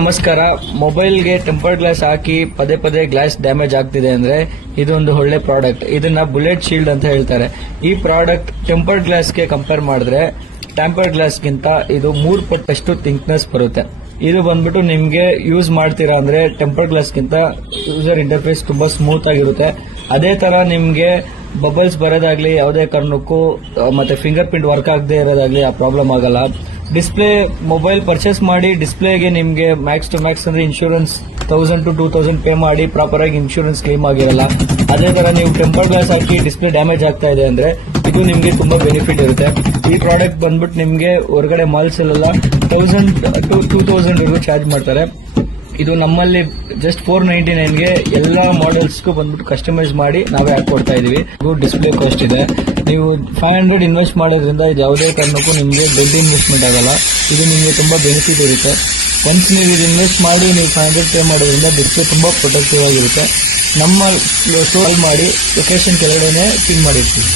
ನಮಸ್ಕಾರ. ಮೊಬೈಲ್ಗೆ tempered glass ಹಾಕಿ ಪದೇ ಪದೇ ಗ್ಲಾಸ್ ಡ್ಯಾಮೇಜ್ ಆಗ್ತಿದೆ ಅಂದ್ರೆ ಇದೊಂದು ಒಳ್ಳೆ ಪ್ರಾಡಕ್ಟ್. ಇದನ್ನ ಬುಲೆಟ್ ಶೀಲ್ಡ್ ಅಂತ ಹೇಳ್ತಾರೆ. ಈ ಪ್ರಾಡಕ್ಟ್ ಟೆಂಪರ್ಡ್ ಗ್ಲಾಸ್ಗೆ ಕಂಪೇರ್ ಮಾಡಿದ್ರೆ ಟ್ಯಾಂಪರ್ಡ್ ಗ್ಲಾಸ್ಗಿಂತ ಇದು 3 ಪಟ್ಟಷ್ಟು ಥಿಕ್ನೆಸ್ ಬರುತ್ತೆ. ಇದು ಬಂದ್ಬಿಟ್ಟು ನಿಮ್ಗೆ ಯೂಸ್ ಮಾಡ್ತೀರಾ ಅಂದ್ರೆ ಟೆಂಪರ್ಡ್ ಗ್ಲಾಸ್ಗಿಂತ ಯೂಸರ್ ಇಂಟರ್ಫೇಸ್ ತುಂಬಾ ಸ್ಮೂತ್ ಆಗಿರುತ್ತೆ. ಅದೇ ತರ ನಿಮ್ಗೆ ಬಬಲ್ಸ್ ಬರೋದಾಗ್ಲಿ ಯಾವುದೇ ಕಾರಣಕ್ಕೂ ಮತ್ತೆ ಫಿಂಗರ್ ಪ್ರಿಂಟ್ ವರ್ಕ್ ಆಗದೆ ಇರೋದಾಗ್ಲಿ ಆ ಪ್ರಾಬ್ಲಮ್ ಆಗಲ್ಲ. ಡಿಸ್ಪ್ಲೇ ಮೊಬೈಲ್ ಪರ್ಚೇಸ್ ಮಾಡಿ ಡಿಸ್ಪ್ಲೇಗೆ ನಿಮ್ಗೆ ಮ್ಯಾಕ್ಸ್ ಟು ಮ್ಯಾಕ್ಸ್ ಅಂದ್ರೆ ಇನ್ಶೂರೆನ್ಸ್ 1000 to 2000 ಪೇ ಮಾಡಿ ಪ್ರಾಪರ್ ಆಗಿ ಇನ್ಶೂರೆನ್ಸ್ ಕ್ಲೇಮ್ ಆಗಿರಲ್ಲ. ಅದೇ ತರ ನೀವು ಟೆಂಪರ್ಡ್ ಗ್ಲಾಸ್ ಹಾಕಿ ಡಿಸ್ಪ್ಲೇ ಡ್ಯಾಮೇಜ್ ಆಗ್ತಾ ಇದೆ ಅಂದ್ರೆ ಇದು ನಿಮ್ಗೆ ತುಂಬಾ ಬೆನಿಫಿಟ್ ಇರುತ್ತೆ. ಈ ಪ್ರಾಡಕ್ಟ್ ಬಂದ್ಬಿಟ್ಟು ನಿಮ್ಗೆ ಹೊರಗಡೆ ಮಾಲ್ಸ್ ಅಲ್ಲೆಲ್ಲ 1000 to 2000 ಚಾರ್ಜ್ ಮಾಡ್ತಾರೆ. ಇದು ನಮ್ಮಲ್ಲಿ ಜಸ್ಟ್ 499ಗೆ ಎಲ್ಲಾ ಮಾಡೆಲ್ಸ್ಗೂ ಬಂದ್ಬಿಟ್ಟು ಕಸ್ಟಮೈಸ್ ಮಾಡಿ ನಾವೇ ಹಾಕೊಡ್ತಾ ಇದೀವಿ. ಡಿಸ್ಪ್ಲೇ ಕಾಸ್ಟ್ ಇದೆ. ನೀವು 500 ಇನ್ವೆಸ್ಟ್ ಮಾಡೋದ್ರಿಂದ ಇದು ಯಾವುದೇ ಕಾರಣಕ್ಕೂ ನಿಮಗೆ ದೊಡ್ಡ ಇನ್ವೆಸ್ಟ್ಮೆಂಟ್ ಆಗಲ್ಲ. ಇದು ನಿಮಗೆ ತುಂಬಾ ಬೆನಿಫಿಟ್ ಇರುತ್ತೆ. ಒನ್ಸ್ ನೀವು ಇದು ಇನ್ವೆಸ್ಟ್ ಮಾಡಿ ನೀವು 500 ಪೇ ಮಾಡೋದ್ರಿಂದ ಡಿಸ್ಪ್ಲೇ ತುಂಬಾ ಪ್ರೊಟೆಕ್ಟಿವ್ ಆಗಿರುತ್ತೆ. ನಮ್ಮ ಸ್ಟೋರ್ ಮಾಡಿ ಲೊಕೇಶನ್ ಕೆಳಗಡೆ ಪಿನ್ ಮಾಡಿರ್ತೀವಿ.